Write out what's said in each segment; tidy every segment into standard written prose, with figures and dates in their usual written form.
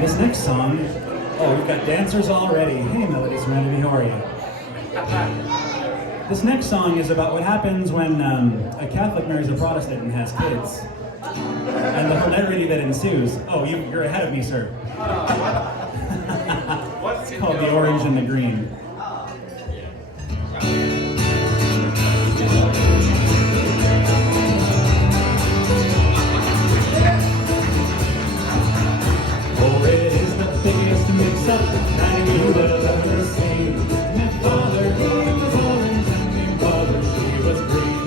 This next song, oh, we've got dancers already. Hey, Melody Serenity, how are you? This next song is about what happens when a Catholic marries a Protestant and has kids. And the hilarity that ensues. Oh, you're ahead of me, sir. It's called The Orange and the Green. Oh, it is the biggest mix-up that you will ever see. My father, he was orange, and my mother, she was green.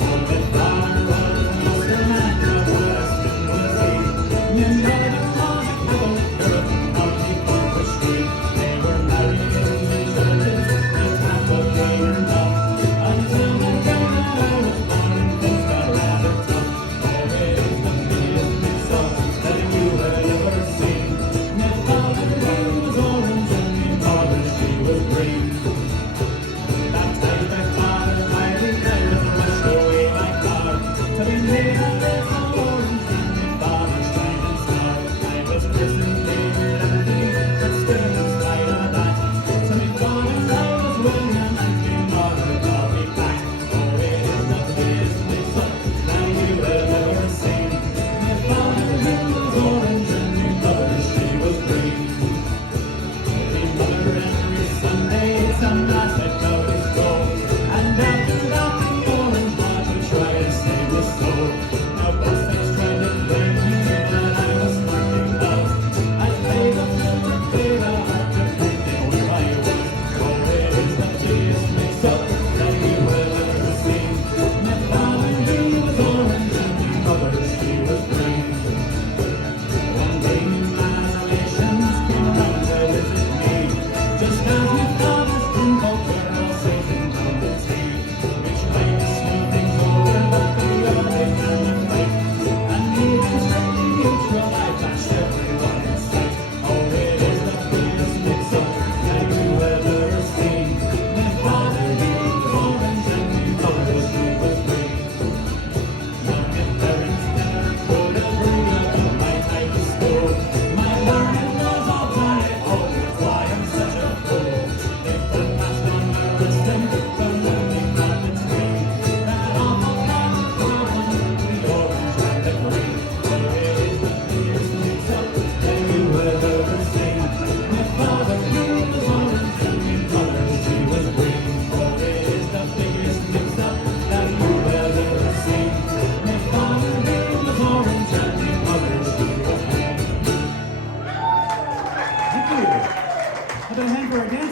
Oh, my father was Mr. Man, the Western was he. My mother was a Catholic girl, out on the street. They were married in the churches, the Catholic day and love. Until my grandmother was born and things got rather tough. Oh, it is the biggest mix-up that you will ever see. My father, he was orange, and my mother, she was green. Baptized by Father Hiley, I was rushed away by car to be made a little orange in my father's shining star. I was christened David Anthony, but still in spite of that, to my father I was William, and my mother called me Pat. Oh, it is the biggest mix-up that you will ever see. My father, he was orange, and my mother, she was green. My mother every Sunday to mass at Calvary's Grove, and after that the orange had to try to save his soul. Now Prospects tried to blame me, but I was fucking love. I played a flipper, played a heart to paint it with my will. Oh, it is the biggest mix-up that you will ever see. My father, he was orange, and my mother, she was green. One day new Mazzolations came round to visit me, just as my father's pinball girl Satan told the tea. We tried to smooth things over, but the other day found a fight, and even strictly neutral I bashed everyone in sight. Oh, it is the biggest mix-up that you will ever see. My father, he was orange, and my mother, she was green. Now my parents never could agree about my type of school. My learning was all planet, oh, that's why I'm such a fool. They put past on my wrestling, but learning not the tree. That awful magic problem, the orange and the green. Oh, it is the biggest mix-up that you will ever see. My father, he was orange, and my mother, she was green. Oh, it is the biggest mix-up that you will ever see. My father, he was orange, and my mother, she was green. Thank you. I've been hanging for a dance.